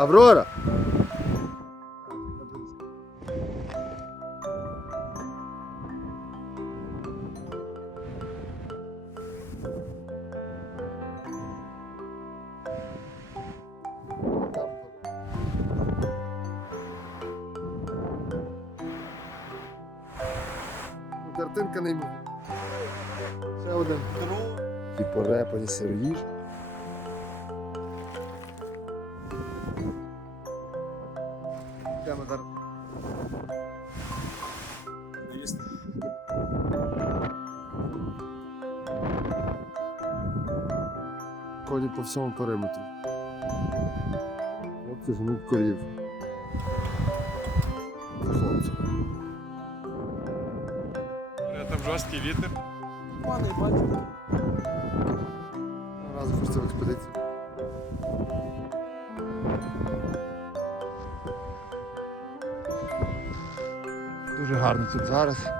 Аврора! Картинка неймовірна. Ще один. Типу репані сироїж. Йдемо Коні по всьому периметру. Хлопці жнуть корів. Це хлопці. Там жорсткий вітер. Пане, бачите? Разом в експедицію. Дуже гарно тут зараз.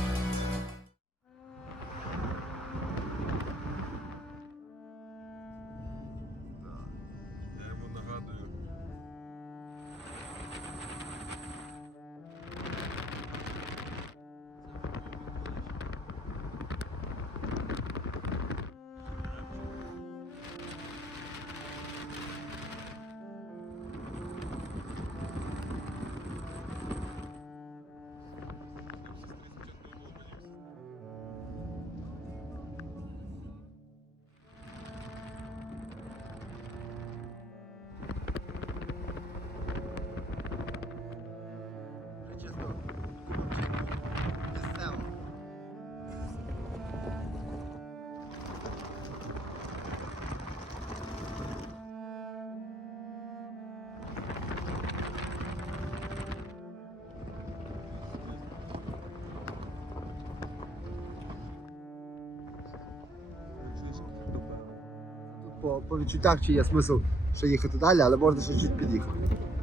По, по відчуттях чи є смисл ще їхати далі, але можна ще чуть під'їхати.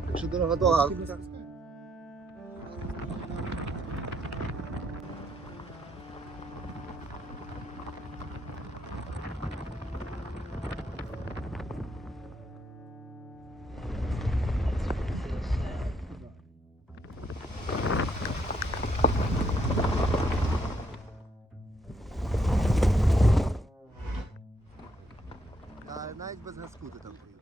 Якщо дорога довга. Без там поїдеш.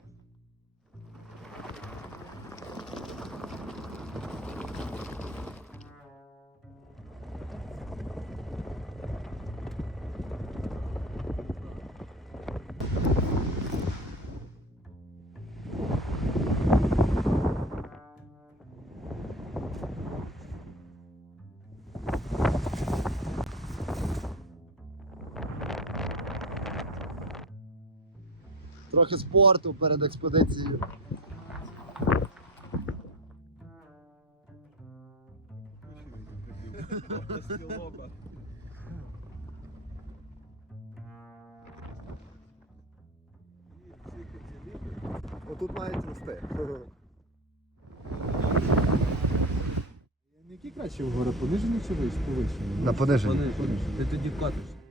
Трохи спорту перед експедицією. Отут мають рости. Які краще в гори понижені чи вище? Повищені? На понижені. Ти тоді вкатиш.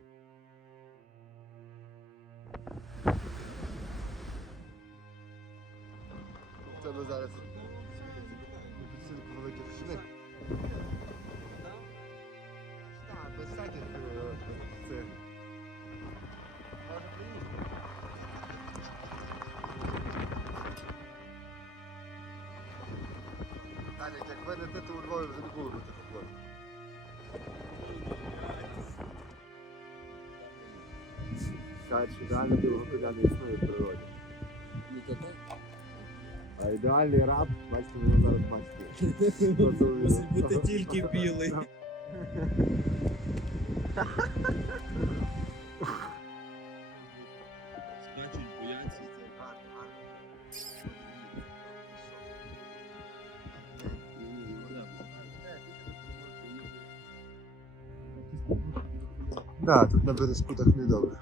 Ідеально білого коня не існує в природі. А ідеальний раб, бачите, його зараз бачите. Бути тільки білий. Бояться. Тут на перескутах не добре.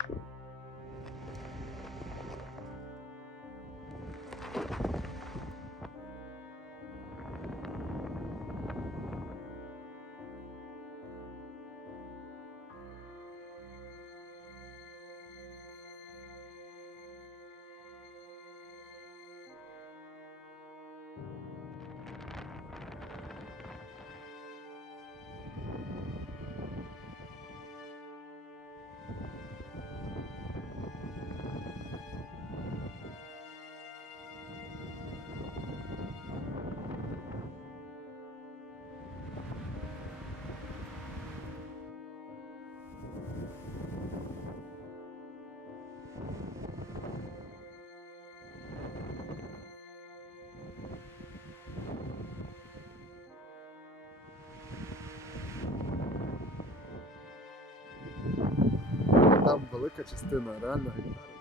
Там велика частина, реально гектари.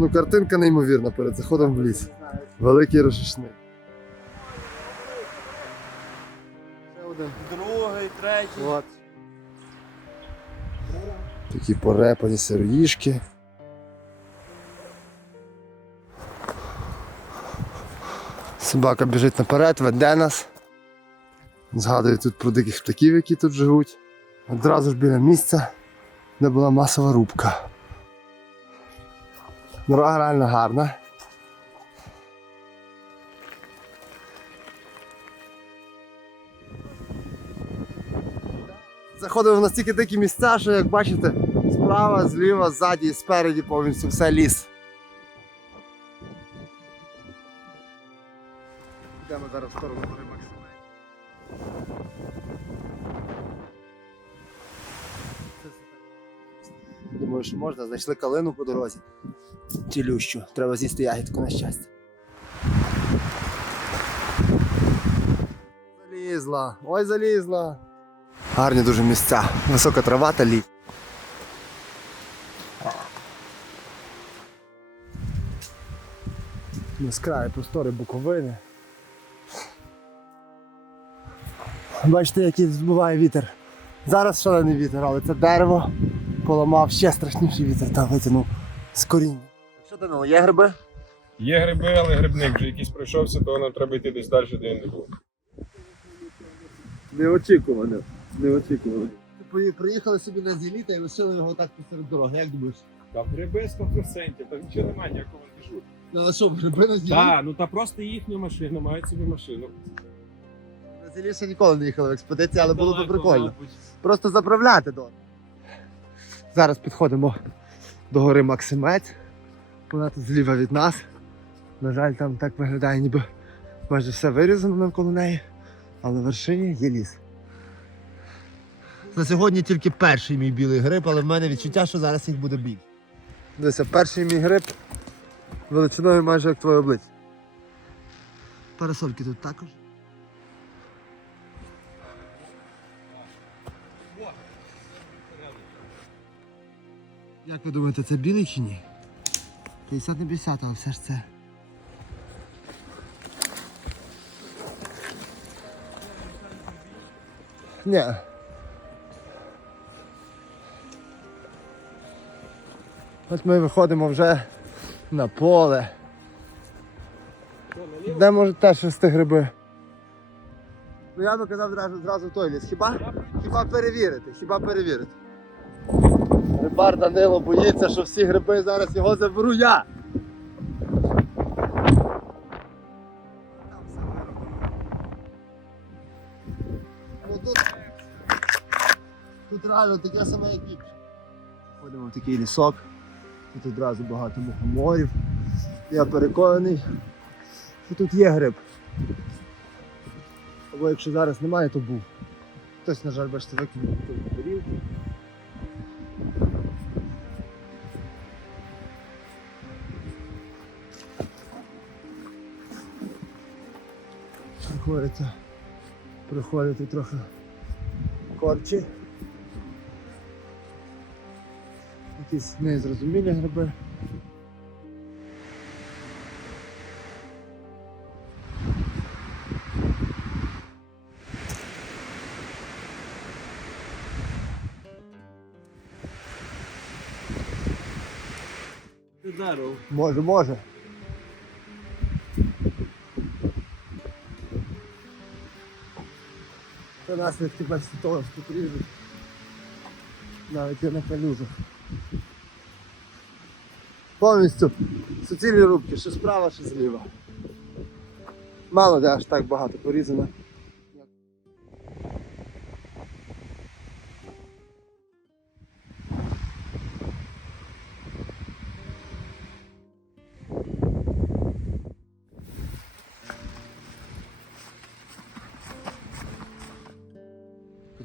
Ну, картинка неймовірна перед заходом в ліс. Великий один. Другий, третій. От. Такі порепані сироїшки. Собака біжить наперед, веде нас. Згадує тут про диких птахів, які тут живуть. Одразу ж біля місця, де була масова рубка. Дорога реально гарна. Заходимо в настільки дикі місця, що як бачите, справа, зліва, ззаді і спереді повністю все ліс. Йдемо зараз в сторону гори Максимей. Думаю, що можна, знайшли калину по дорозі. Цілющу. Треба з'їсти ягідку на щастя. Залізла. Ой, залізла. Гарні дуже місця. Висока трава та лід. Безкраї простори Буковини. Бачите, який збиває вітер. Зараз шалений вітер, але це дерево поламав ще страшніший вітер та витягнув з коріння. Данило, є гриби? Є гриби, але грибник вже якийсь пройшовся, то нам треба йти десь далі, де він не був. Неочікувано. Неочікувано. Приїхали собі на зіліта і лишили його так посеред дороги. Як думаєш? Там гриби 100%, там нічого немає, ніякого пішу. Ну а що, гриби на зілі? Так, ну та просто їхню машину, мають собі машину. На зілі ще ніколи не їхали в експедиції, але було б прикольно. Просто заправляти до. Зараз підходимо до гори Максимець. Вона тут зліва від нас. На жаль, там так виглядає, ніби майже все вирізано навколо неї, але на вершині є ліс. На сьогодні тільки перший мій білий гриб, але в мене відчуття, що зараз їх буде більше. Дивися, перший мій гриб величиною майже як твоє обличчя. Парасольки тут також. Як ви думаєте, це білий чи ні? 50 на 50, але все ж це. Ні. От ми виходимо вже на поле. Де може теж рости гриби? Ну я би казав зразу той ліс. Хіба? Хіба перевірити? Хіба перевірити? Рибар Данило боїться, що всі гриби зараз його заберу я. Тут, реально таке саме, як більше. Ходимо в такий лісок. Тут одразу багато мухоморів. Я переконаний, що тут є гриб. Або якщо зараз немає, то був. Хтось, на жаль, бачите, викинув Приходиться приходити трохи корчі. Якісь незрозумілі гриби. Здоров. Може, може. Наслідки бачите того, що тут. Навіть я на калюжах. Повністю суцільні рубки, що справа, що зліва. Мало де аж так багато порізано.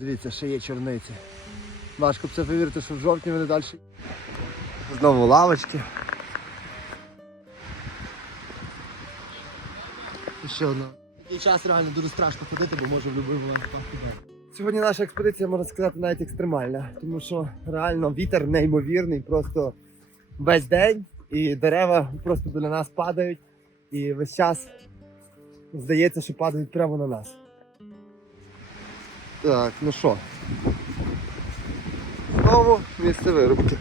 Подивіться, ще є чорниці. Важко б це повірити, що в жовтні вони далі. Знову лавочки. І ще одна. Такий час реально дуже страшно ходити, бо може в будь-який момент впасти. Сьогодні наша експедиція, можна сказати, навіть екстремальна, тому що реально вітер неймовірний, просто весь день, і дерева просто біля нас падають, і весь час здається, що падають прямо на нас. Так, ну що? Знову місце вирубки.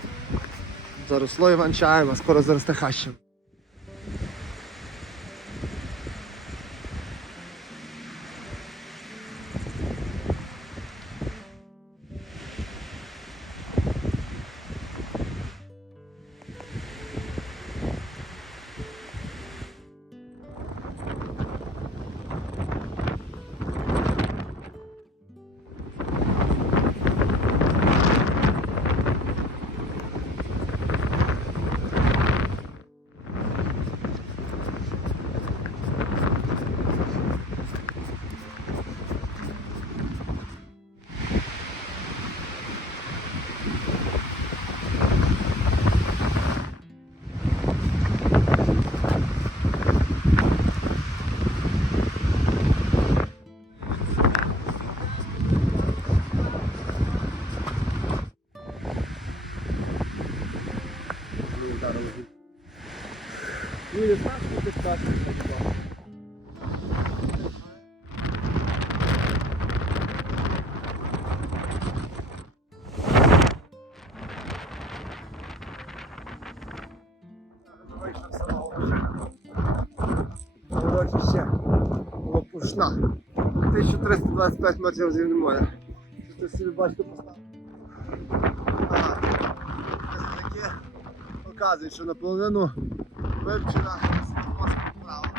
Заросло іван-чаєм, а скоро заросте хащем. Урочище Лопушна. 1325 метрів з рівнем моря. Ти собі бачите поставив? Ага. Показує, що наполовину вивчена світломорська вправа.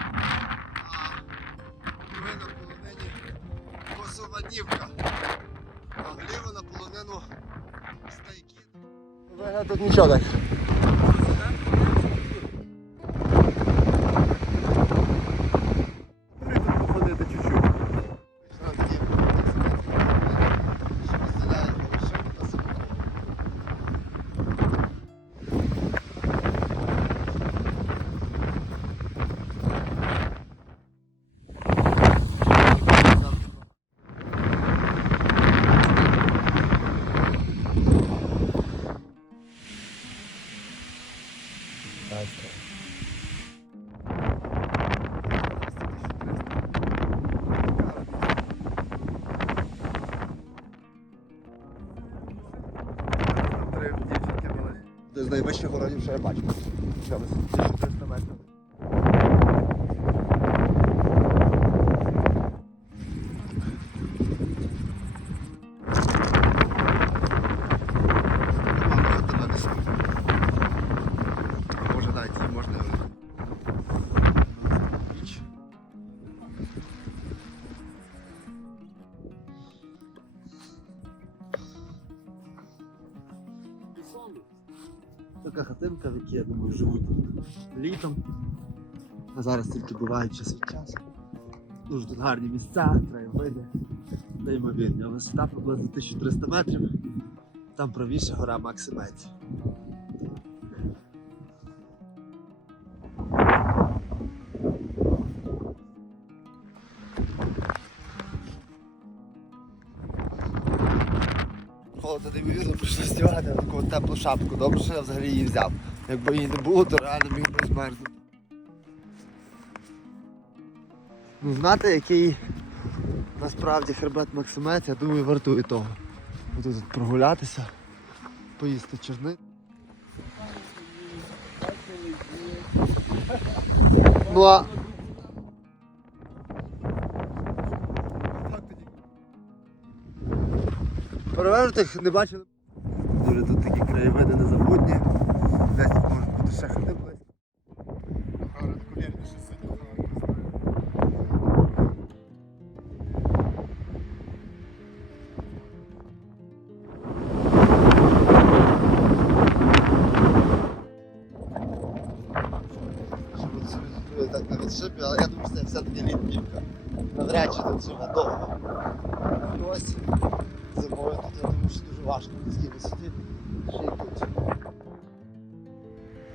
А ми на половині Косованівка. А вліво на полонину стайки. Тут нічого так. З найвищих городів, що я бачу. В якій, я думаю, живуть літом. А зараз тільки бувають час від часу. Дуже тут гарні місця, краєвиди, неймовірні. Висота приблизно 1300 метрів. Там правіше гора Максимець. Холодно неймовірно прийшло здівати таку теплу шапку. Добре, що я взагалі її взяв. Якби її не було, то реально міг би змерзнути. Ну, знати, який насправді хребет Максимець, я думаю, вартує того. Буду тут прогулятися, поїсти черни. Ну а... Перевернутих не бачили. Дуже тут такі краєвиди незабутні. Десь тут можуть бути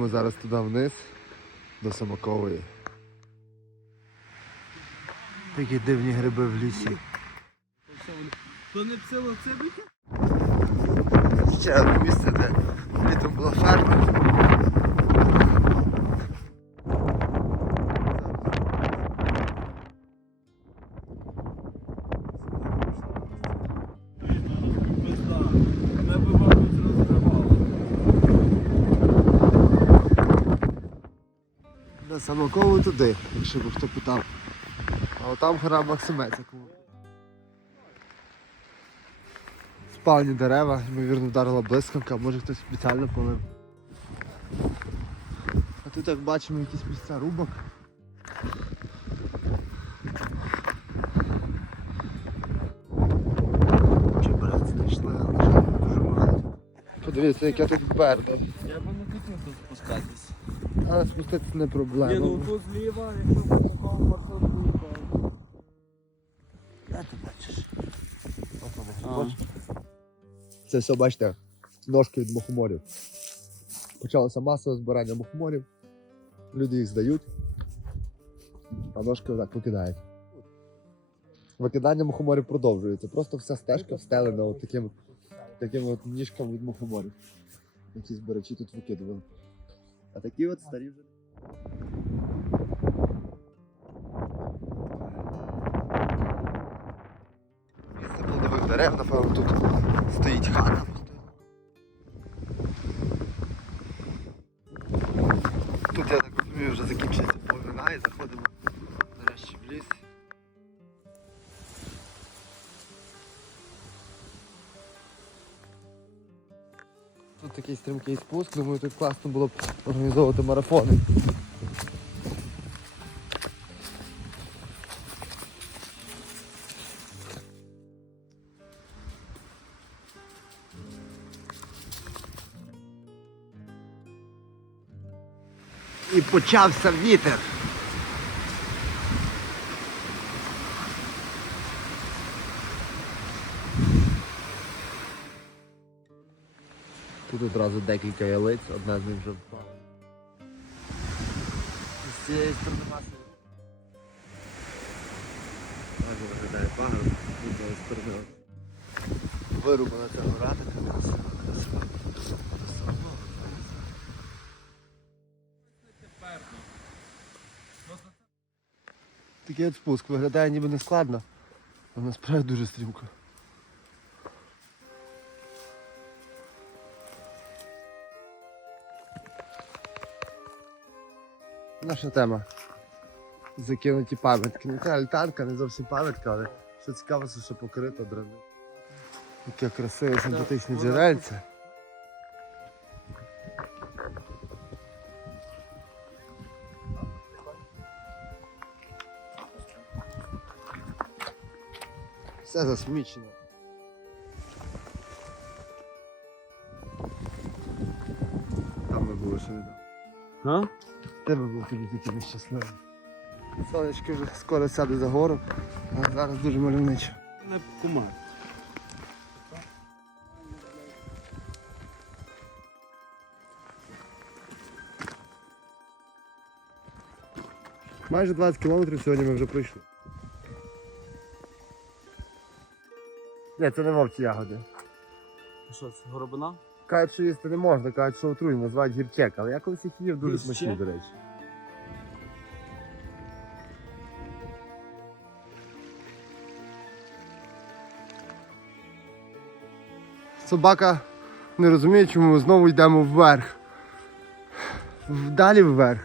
Йдемо зараз туди вниз, до Самакової. Такі дивні гриби в лісі. То не псилоцибики? Ще одне місце, де літом була ферма. На Самакову туди, якщо б хто питав. А отам гора Максимець. Спальні дерева, ймовірно, вдарила блискавка, може хтось спеціально полив. А тут, як бачимо, якісь місця рубок. Чебрець знайшли, але дуже багато. Подивіться, яке тут бердо. Я би не хотів тут спускатись. Але спуститися не проблема. Ні, ну тут зліва, якщо по такому маршруту їхав. Ти бачиш? Це все, бачите, ножки від мухоморів. Почалося масове збирання мухоморів. Люди їх здають, а ножки отак викидають. Викидання мухоморів продовжується. Просто вся стежка встелена от таким, таким от ніжками від мухоморів. Які збирачі тут викидували. А такі от старі вже. Місце плодових дерев, напевно, тут стоїть хата. Тут, я так розумію, вже закінчується половина і заходимо такий стрімкий спуск, думаю, тут класно було б організовувати марафони. І почався вітер. Одразу декілька ялиць, одна з них вже впала. З цієї сторони маси. Гарно виглядає пагорб, з цієї сторони. Вирубана ця гора, така красива, красива. Такий от спуск виглядає ніби не складно, а насправді дуже стрімко. Наша тема. Закинуті пам'ятки. Не ця альтанка, не зовсім пам'ятка, але що цікаво, це що покрито драми. Таке красиве симпатичне джерельце. Все засмічено. Там ми були ще недавно. А? Де ми були тоді тільки нещасливі. Сонечко вже скоро сяде за гору, а зараз дуже мальовничо. Не кумар. Майже 20 кілометрів сьогодні ми вже пройшли. Ні, це не вовчі ягоди. Що це, горобина? Кажуть, що їсти не можна, кажуть, що отруєно, звати гірчек, але я колись їх їв дуже смачні, до речі. Собака не розуміє, чому ми знову йдемо вверх. Далі вверх.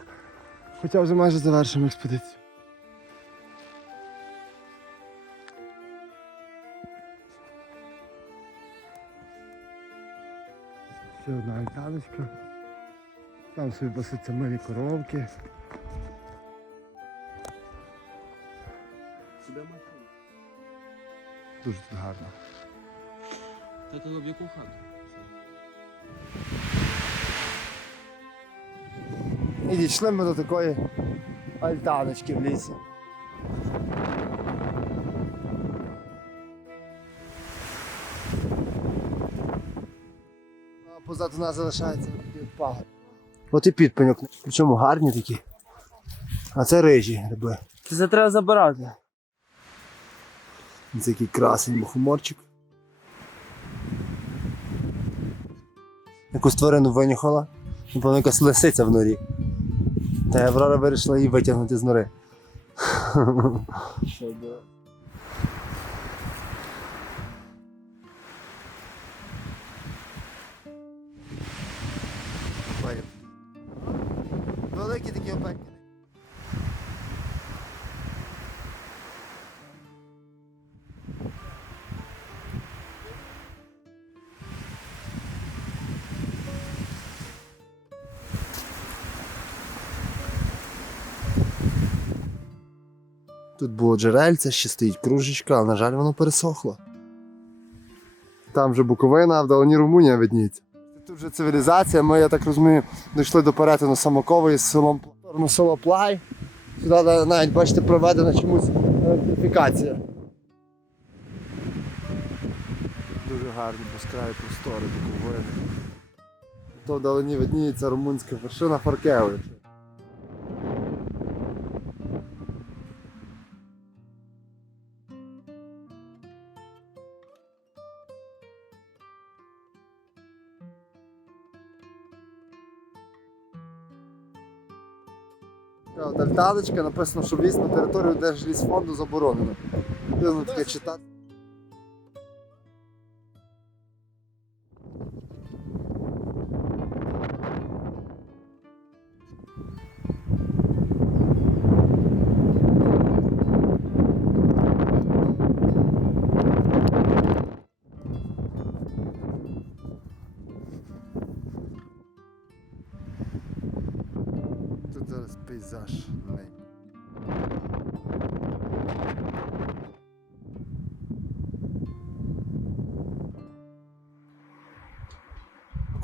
Хоча вже майже завершимо експедицію. Одна. Там собі пасуться милі коровки. Сюди машина. Дуже тут гарно. Та ти в яку хату? І дійшли ми до такої альтаночки в лісі. Позаду нас залишається пагорб. От і підпеньок. Причому гарні такі. А це рижі гриби. Це треба забирати. Це який красень мухоморчик. Якусь тварину винюхала. Напевно, якась лисиця в норі. Та Аврора вирішила її витягнути з нори. Що було? Великі такі опеньки. Тут було джерельце, ще стоїть кружечка, але, на жаль, воно пересохло. Там вже Буковина, а вдалині Румунія видніється. Тут вже цивілізація. Ми, я так розумію, дійшли до перетину Самокової з селом сторону село Плай. Сюди навіть, бачите, проведена чомусь електрифікація. Дуже гарні безкраї простори Буковини. То вдалині видніється румунська вершина Фаркеви. Така от написано, що в'їзд на територію Держлісфонду заборонено. Дивно таке читати.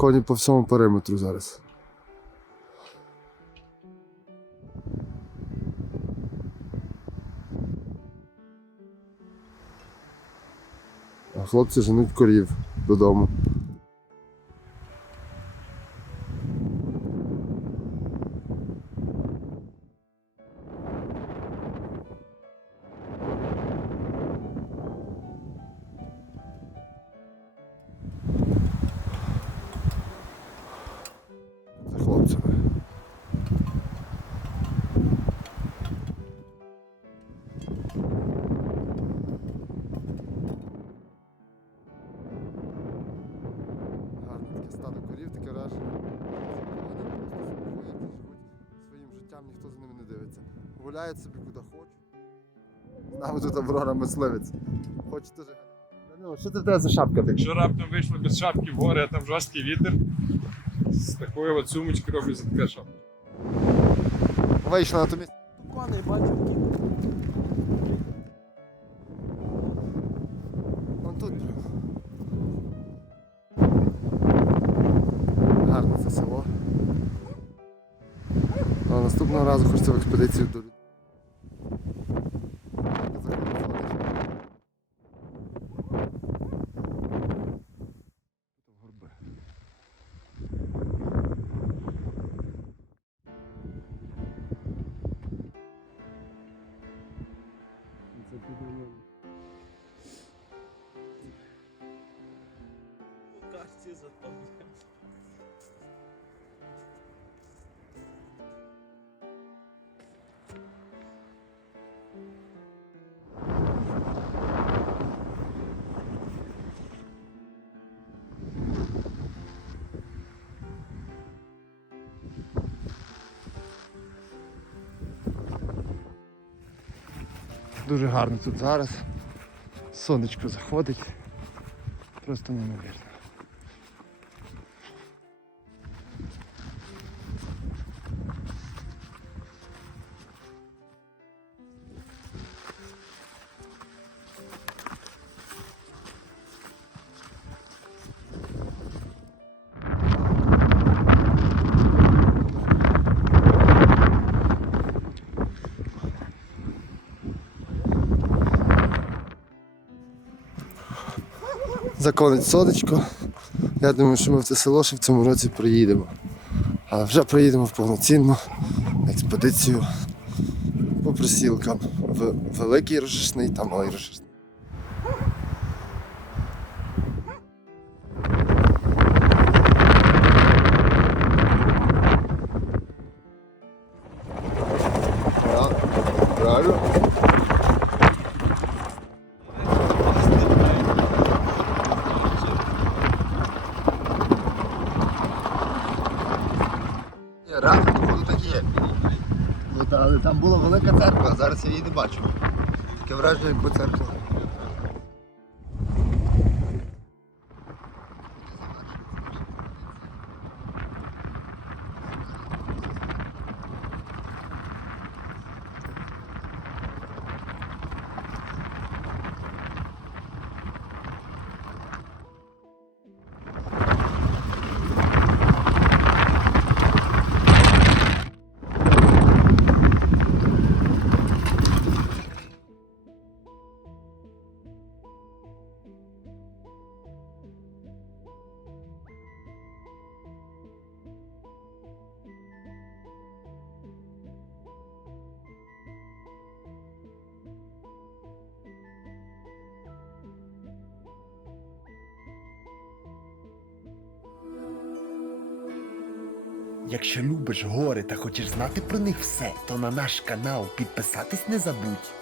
Коні по всьому периметру зараз. Хлопці женуть корів додому. Собі. З нами тут Аврора мисливець. Хочете жити. Данило, що це в тебе за шапка така? Якщо раптом вийшли без шапки в гори, а там жорсткий вітер, з такої от сумочки робиться така шапка. Вийшла на то місце. Коней бачу. Вон тут. Гарне це село. А наступного разу хочеться в експедицію до Дуже гарно тут зараз. Сонечко заходить. Просто неймовірно. Законить сонечко. Я думаю, що ми в це село ще в цьому році приїдемо. А вже приїдемо в повноцінну експедицію по присілкам. В Великий Рожишний та Малий Рожишний. Бачу. Таке враження, якби церква. Якщо любиш гори та хочеш знати про них все, то на наш канал підписатись не забудь.